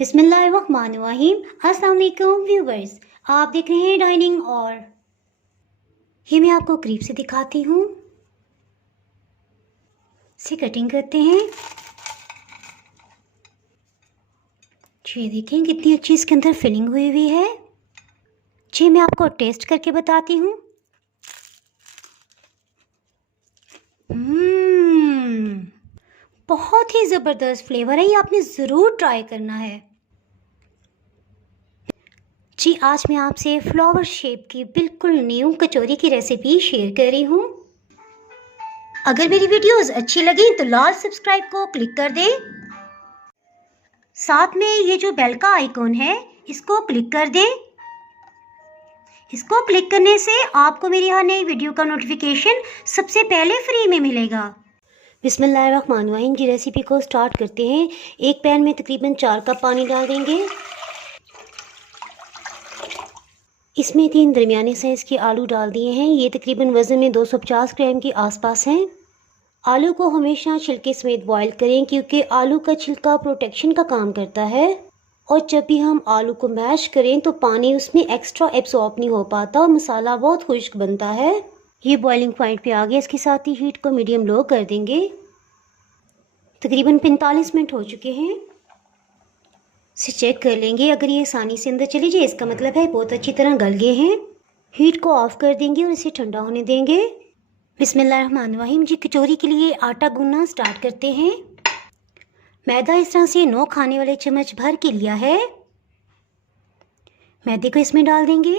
बिस्मिल्लाहिर्रहमानिर्रहीम। अस्सलाम वालेकुम व्यूवर्स, आप देख रहे हैं डाइनिंग और ये मैं आपको करीब से दिखाती हूँ। इसे कटिंग करते हैं। ये देखें कितनी अच्छी इसके अंदर फिलिंग हुई हुई है। जी मैं आपको टेस्ट करके बताती हूँ। बहुत ही ज़बरदस्त फ्लेवर है, ये आपने ज़रूर ट्राई करना है। जी आज मैं आपसे फ्लावर शेप की बिल्कुल न्यू कचौरी की रेसिपी शेयर कर रही हूँ। अगर मेरी वीडियोस अच्छी लगी तो लाल सब्सक्राइब को क्लिक कर दें। साथ में ये जो बेल का आइकॉन है इसको क्लिक कर दें। इसको क्लिक करने से आपको मेरी हर नई वीडियो का नोटिफिकेशन सबसे पहले फ्री में मिलेगा। बिस्मिल्लाहिर्रहमानिर्रहीम की रेसिपी को स्टार्ट करते हैं। एक पैन में तकरीबन 4 कप पानी डाल देंगे। इसमें 3 दरमियाने साइज़ के आलू डाल दिए हैं। ये तकरीबन वज़न में 250 ग्राम के आसपास हैं। आलू को हमेशा छिलके समेत बॉईल करें क्योंकि आलू का छिलका प्रोटेक्शन का काम करता है और जब भी हम आलू को मैश करें तो पानी उसमें एक्स्ट्रा एब्सॉर्ब नहीं हो पाता और मसाला बहुत खुश्क बनता है। ये बॉइलिंग पॉइंट पे आ गया। इसके साथ ही हीट को मीडियम लो कर देंगे। तकरीबन 45 मिनट हो चुके हैं। इसे चेक कर लेंगे। अगर ये आसानी से अंदर चली जाए इसका मतलब है बहुत अच्छी तरह गल गए हैं। हीट को ऑफ कर देंगे और इसे ठंडा होने देंगे। बिस्मिल्लाहिर्रहमानिर्रहीम। जी कचौरी के लिए आटा गूंदना स्टार्ट करते हैं। मैदा इस तरह से 9 खाने वाले चम्मच भर के लिया है। मैदे को इसमें डाल देंगे।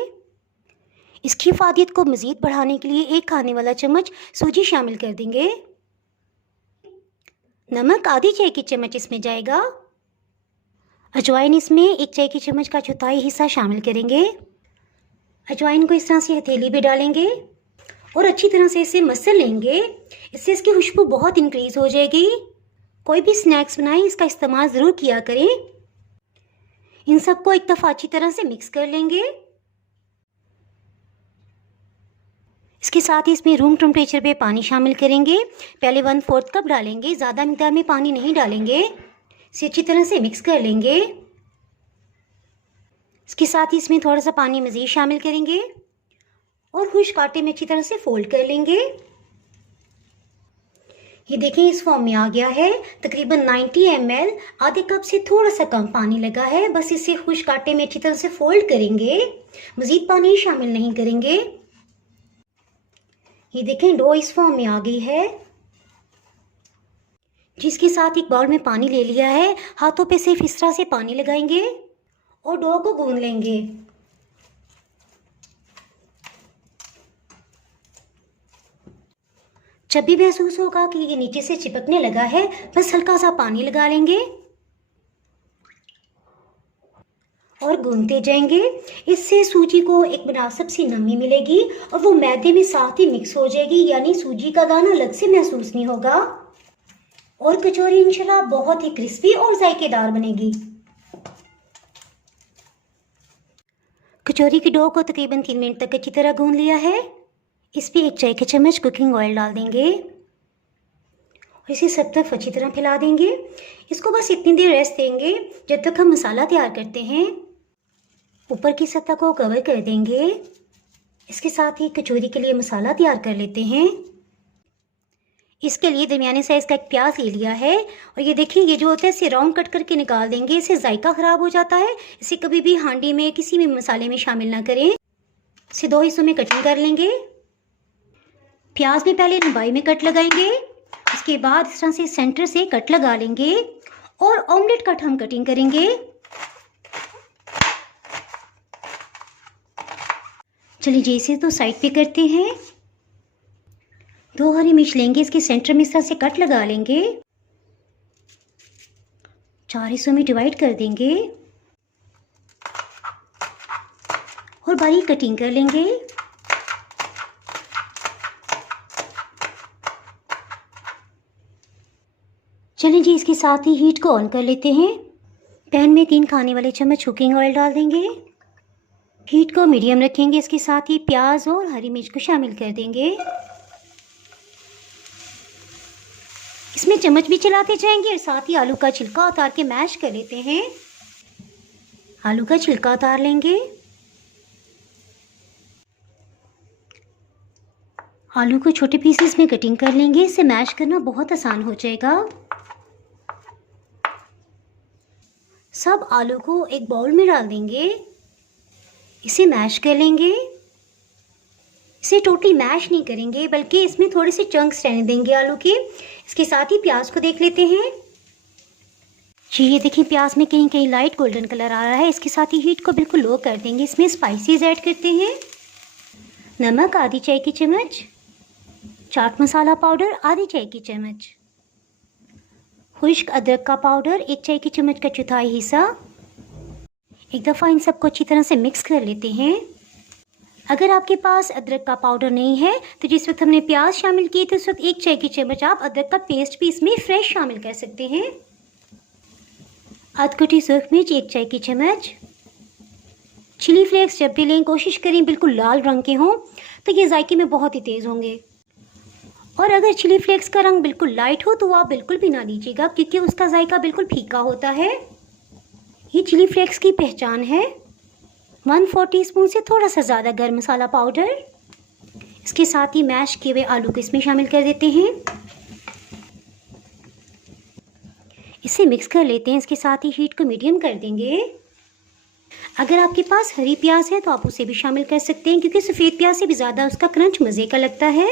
इसकी फादियत को मज़ीद बढ़ाने के लिए 1 खाने वाला चम्मच सूजी शामिल कर देंगे। नमक आधी चाय की चम्मच इसमें जाएगा। अजवाइन इसमें 1 चाय की चम्मच का चौथाई हिस्सा शामिल करेंगे। अजवाइन को इस तरह से हथेली पे डालेंगे और अच्छी तरह से इसे मसल लेंगे। इससे इसकी खुशबू बहुत इंक्रीज हो जाएगी। कोई भी स्नैक्स बनाएं इसका इस्तेमाल ज़रूर किया करें। इन सबको एक दफ़ा अच्छी तरह से मिक्स कर लेंगे। इसके साथ ही इसमें रूम टेम्परेचर पे पानी शामिल करेंगे। पहले 1/4 कप डालेंगे, ज़्यादा मिकदार में पानी नहीं डालेंगे। इसे अच्छी तरह से मिक्स कर लेंगे। इसके साथ ही इसमें थोड़ा सा पानी मज़ीद शामिल करेंगे और खुश्क आटे में अच्छी तरह से फोल्ड कर लेंगे। ये देखें इस फॉर्म में आ गया है। तकरीबन 90 ml, आधे कप से थोड़ा सा कम पानी लगा है। बस इसे खुश्क आटे में अच्छी तरह से फोल्ड करेंगे, मज़ीद पानी शामिल नहीं करेंगे। ये देखें डो इस फॉर्म में आ गई है। जिसके साथ एक बाउल में पानी ले लिया है। हाथों पे सिर्फ इस तरह से पानी लगाएंगे और डो को गूंद लेंगे। जब भी महसूस होगा कि ये नीचे से चिपकने लगा है बस हल्का सा पानी लगा लेंगे और गूंदते जाएंगे। इससे सूजी को एक मुनासिब सी नमी मिलेगी और वो मैदे में साथ ही मिक्स हो जाएगी, यानी सूजी का दाना अलग से महसूस नहीं होगा और कचौरी इंशाल्लाह बहुत ही क्रिस्पी और जायकेदार बनेगी। कचौरी की डो को तकरीबन 3 मिनट तक अच्छी तरह गूंद लिया है। इस पर 1 चाय का चम्मच कुकिंग ऑयल डाल देंगे और इसे सब तरफ अच्छी तरह फैला देंगे। इसको बस इतनी देर रेस्ट देंगे जब तक हम मसाला तैयार करते हैं। ऊपर की सतह को कवर कर देंगे। इसके साथ ही कचौरी के लिए मसाला तैयार कर लेते हैं। इसके लिए दरमियाने साइज़ का एक प्याज ले लिया है और ये देखिए ये जो होता है इसे राउंड कट करके निकाल देंगे। इससे जायका ख़राब हो जाता है। इसे कभी भी हांडी में किसी भी मसाले में शामिल ना करें। इसे 2 हिस्सों में कटिंग कर लेंगे। प्याज में पहले लंबाई में कट लगाएंगे, उसके बाद इस तरह से सेंटर से कट लगा लेंगे और ऑमलेट कट हम कटिंग करेंगे। चलिए जी इसे तो साइड पे करते हैं। 2 हरी मिर्च लेंगे, इसके सेंटर में इस तरह से कट लगा लेंगे। 4 हिस्सों में डिवाइड कर देंगे और बारीक कटिंग कर लेंगे। चलिए जी इसके साथ ही हीट को ऑन कर लेते हैं। पैन में 3 खाने वाले चम्मच कुकिंग ऑयल डाल देंगे। हीट को मीडियम रखेंगे। इसके साथ ही प्याज और हरी मिर्च को शामिल कर देंगे। इसमें चम्मच भी चलाते जाएंगे और साथ ही आलू का छिलका उतार के मैश कर लेते हैं। आलू का छिलका उतार लेंगे। आलू को छोटे पीसेस में कटिंग कर लेंगे। इसे मैश करना बहुत आसान हो जाएगा। सब आलू को एक बाउल में डाल देंगे। इसे मैश कर लेंगे। इसे टोटली मैश नहीं करेंगे, बल्कि इसमें थोड़े से चंक्स रहने देंगे आलू के। इसके साथ ही प्याज को देख लेते हैं। जी ये देखिए, प्याज में कहीं कहीं लाइट गोल्डन कलर आ रहा है। इसके साथ ही हीट को बिल्कुल लो कर देंगे। इसमें स्पाइसेस ऐड करते हैं। नमक आधी चाय की चम्मच, चाट मसाला पाउडर आधी चाय की चम्मच, खुश्क अदरक का पाउडर 1 चाय की चम्मच का चौथाई हिस्सा। एक दफ़ा इन सबको अच्छी तरह से मिक्स कर लेते हैं। अगर आपके पास अदरक का पाउडर नहीं है तो जिस वक्त हमने प्याज शामिल किए थे उस वक्त 1 चाय की चम्मच आप अदरक का पेस्ट भी इसमें फ्रेश शामिल कर सकते हैं। आध कटी सूख मिर्च 1 चाय की चम्मच। चिली फ्लेक्स जब भी लें कोशिश करें बिल्कुल लाल रंग के हों, तो ये जायके में बहुत ही तेज़ होंगे। और अगर चिली फ्लेक्स का रंग बिल्कुल लाइट हो तो आप बिल्कुल भी ना लीजिएगा, क्योंकि उसका जायका बिल्कुल फीका होता है। ये चिली फ्लेक्स की पहचान है। 1/4 टीस्पून से थोड़ा सा ज़्यादा गरम मसाला पाउडर। इसके साथ ही मैश किए हुए आलू को इसमें शामिल कर देते हैं। इसे मिक्स कर लेते हैं। इसके साथ ही हीट को मीडियम कर देंगे। अगर आपके पास हरी प्याज है तो आप उसे भी शामिल कर सकते हैं, क्योंकि सफ़ेद प्याज से भी ज़्यादा उसका क्रंच मज़े का लगता है।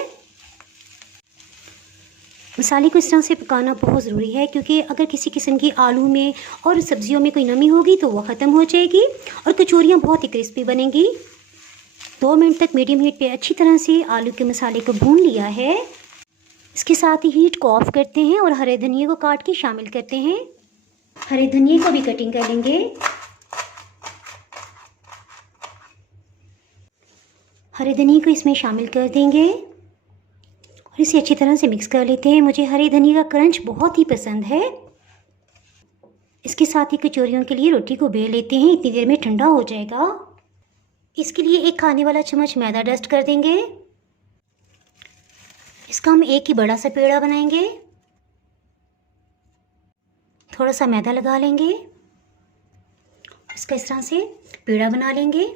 मसाले को इस तरह से पकाना बहुत ज़रूरी है, क्योंकि अगर किसी किस्म की आलू में और सब्जियों में कोई नमी होगी तो वो ख़त्म हो जाएगी और कचौरियाँ बहुत ही क्रिस्पी बनेंगी। 2 मिनट तक मीडियम हीट पे अच्छी तरह से आलू के मसाले को भून लिया है। इसके साथ ही हीट को ऑफ करते हैं और हरे धनिए को काट के शामिल करते हैं। हरे धनिए को भी कटिंग कर लेंगे। हरे धनिए को इसमें शामिल कर देंगे और इसे अच्छी तरह से मिक्स कर लेते हैं। मुझे हरे धनिए का क्रंच बहुत ही पसंद है। इसके साथ ही कचौरियों के लिए रोटी को बेल लेते हैं। इतनी देर में ठंडा हो जाएगा। इसके लिए 1 खाने वाला चम्मच मैदा डस्ट कर देंगे। इसका हम एक ही बड़ा सा पेड़ा बनाएंगे। थोड़ा सा मैदा लगा लेंगे। इसका इस तरह से पेड़ा बना लेंगे।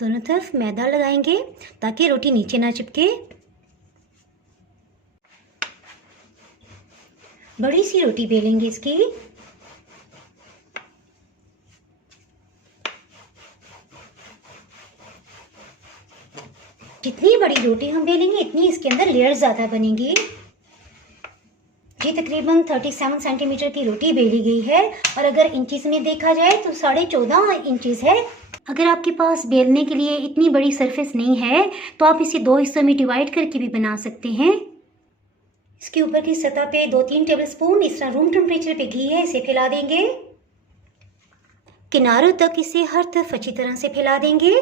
दोनों तरफ मैदा लगाएंगे ताकि रोटी नीचे ना चिपके। बड़ी सी रोटी बेलेंगे इसकी। जितनी बड़ी रोटी हम बेलेंगे इतनी इसके अंदर लेयर ज़्यादा बनेंगी। ये तकरीबन 37 सेंटीमीटर की रोटी बेली गई है और अगर इंचेस में देखा जाए तो 14.5 इंचेस है। अगर आपके पास बेलने के लिए इतनी बड़ी सरफेस नहीं है तो आप इसे 2 हिस्सों में डिवाइड करके भी बना सकते हैं। इसके ऊपर की सतह पे 2-3 टेबलस्पून इस तरह रूम टेम्परेचर पे घी है, इसे फैला देंगे। किनारों तक इसे हर तरफ अच्छी तरह से फैला देंगे।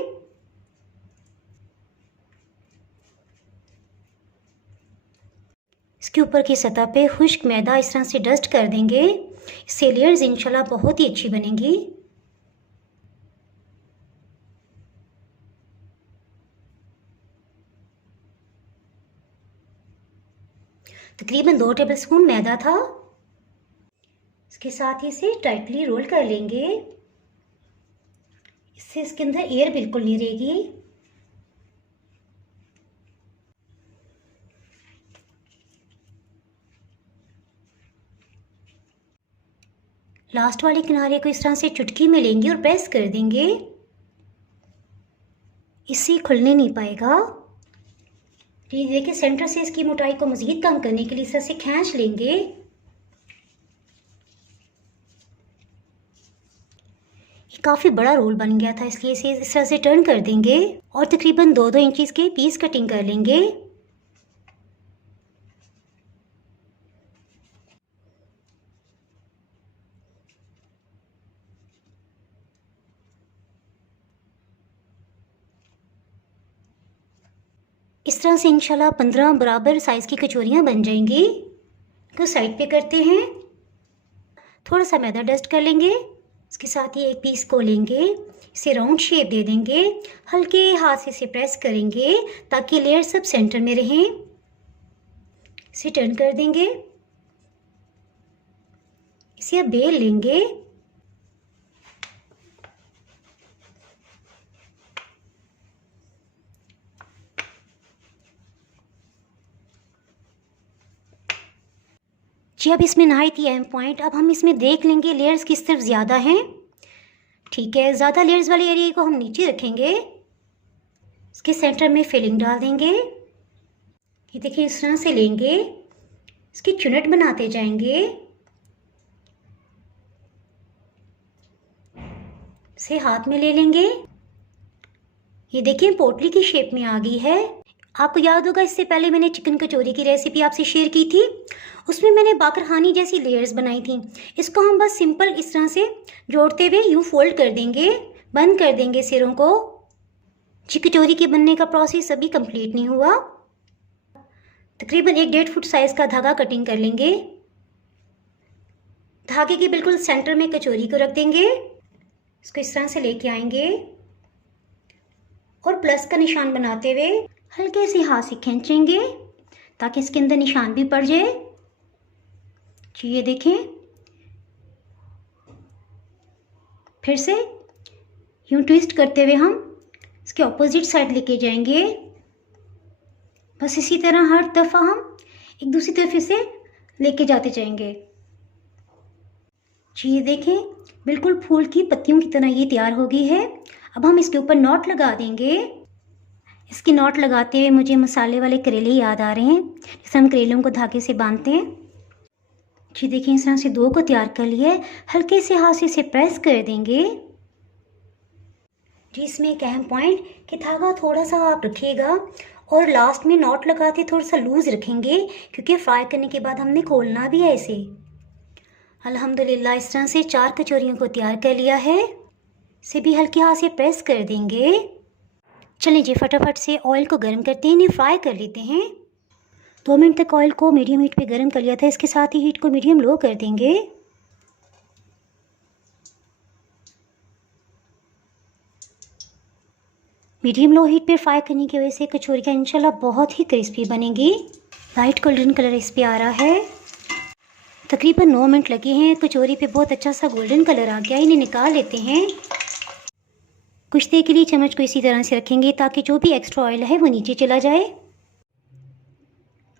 इसके ऊपर की सतह पे खुश्क मैदा इस तरह से डस्ट कर देंगे। इससे लेयर्स इंशाल्लाह बहुत ही अच्छी बनेंगी। तकरीबन 2 टेबलस्पून मैदा था। इसके साथ ही इसे टाइटली रोल कर लेंगे। इससे इसके अंदर एयर बिल्कुल नहीं रहेगी। लास्ट वाले किनारे को इस तरह से चुटकी में लेंगे और प्रेस कर देंगे। इससे खुलने नहीं पाएगा। ये देखिए, सेंटर से इसकी मोटाई को मज़ीद कम करने के लिए इस तरह से खींच लेंगे। ये काफ़ी बड़ा रोल बन गया था, इसलिए इसे इस तरह से टर्न कर देंगे और तकरीबन 2-2 इंचेस के पीस कटिंग कर लेंगे। इस तरह से इंशाल्लाह 15 बराबर साइज़ की कचौरियाँ बन जाएंगी। तो साइड पे करते हैं। थोड़ा सा मैदा डस्ट कर लेंगे। इसके साथ ही एक पीस को लेंगे, इसे राउंड शेप दे देंगे। हल्के हाथ से इसे प्रेस करेंगे ताकि लेयर सब सेंटर में रहें। इसे टर्न कर देंगे, इसे अब बेल लेंगे। जी अब इसमें नहायत ही अहम पॉइंट, अब हम इसमें देख लेंगे लेयर्स किस तरफ ज़्यादा हैं। ठीक है, ज़्यादा लेयर्स वाले एरिया को हम नीचे रखेंगे, इसके सेंटर में फिलिंग डाल देंगे। ये देखिए इस तरह से लेंगे, इसकी चुनट बनाते जाएंगे, इसे हाथ में ले लेंगे। ये देखिए पोटली की शेप में आ गई है। आपको याद होगा इससे पहले मैंने चिकन कचौरी की रेसिपी आपसे शेयर की थी, उसमें मैंने बाकरखानी जैसी लेयर्स बनाई थी। इसको हम बस सिंपल इस तरह से जोड़ते हुए यूँ फोल्ड कर देंगे, बंद कर देंगे सिरों को। जी कचौरी के बनने का प्रोसेस अभी कंप्लीट नहीं हुआ। तकरीबन 1-1.5 फुट साइज़ का धागा कटिंग कर लेंगे। धागे के बिल्कुल सेंटर में कचौरी को रख देंगे, इसको इस तरह से लेके आएंगे और प्लस का निशान बनाते हुए हल्के से हाथ से खींचेंगे ताकि इसके अंदर निशान भी पड़ जाए। जी ये देखें, फिर से यूं ट्विस्ट करते हुए हम इसके ऑपोजिट साइड लेके जाएंगे। बस इसी तरह हर दफ़ा हम एक दूसरी तरफ से लेके जाते जाएंगे। जी ये देखें, बिल्कुल फूल की पत्तियों की तरह ये तैयार हो गई है। अब हम इसके ऊपर नॉट लगा देंगे। इसकी नॉट लगाते हुए मुझे मसाले वाले करेले याद आ रहे हैं, जैसे हम करेलों को धागे से बांधते हैं। जी देखिए इस तरह से 2 को तैयार कर लिया है, हल्के से हाथ से इसे प्रेस कर देंगे। जी इसमें एक अहम पॉइंट कि धागा थोड़ा सा आप रखिएगा और लास्ट में नॉट लगाते थोड़ा सा लूज़ रखेंगे, क्योंकि फ्राई करने के बाद हमने खोलना भी है इसे। अल्हम्दुलिल्लाह इस तरह से 4 कचौरियों को तैयार कर लिया है। इसे भी हल्के हाथ से प्रेस कर देंगे। चलिए जी फटाफट से ऑयल को गर्म करते हैं, इन्हें फ्राई कर लेते हैं। 2 मिनट तक ऑयल को मीडियम हीट पे गर्म कर लिया था, इसके साथ ही हीट को मीडियम लो कर देंगे। मीडियम लो हीट पे फ्राई करने की वजह से कचौरियाँ इंशाल्लाह बहुत ही क्रिस्पी बनेगी। लाइट गोल्डन कलर इस पे आ रहा है। तकरीबन 9 मिनट लगे हैं, कचौरी पे बहुत अच्छा सा गोल्डन कलर आ गया। इन्हें निकाल लेते हैं। कुछ देर के लिए चम्मच को इसी तरह से रखेंगे ताकि जो भी एक्स्ट्रा ऑयल है वो नीचे चला जाए।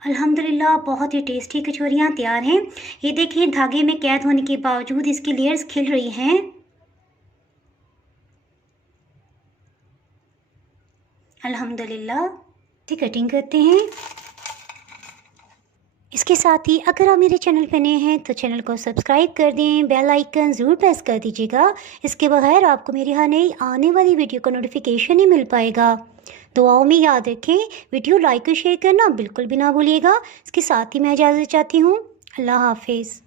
अल्हम्दुलिल्लाह बहुत ही टेस्टी कचौरियाँ तैयार हैं। ये देखिए धागे में कैद होने के बावजूद इसकी लेयर्स खिल रही हैं। अल्हम्दुलिल्लाह। इसे कटिंग करते हैं। इसके साथ ही अगर आप मेरे चैनल पर नए हैं तो चैनल को सब्सक्राइब कर दें, बेल आइकन ज़रूर प्रेस कर दीजिएगा। इसके बगैर आपको मेरी हर नई आने वाली वीडियो का नोटिफिकेशन नहीं मिल पाएगा। दुआओं में याद रखें, वीडियो लाइक और शेयर करना बिल्कुल भी ना भूलिएगा। इसके साथ ही मैं इजाज़त चाहती हूँ। अल्लाह हाफिज़।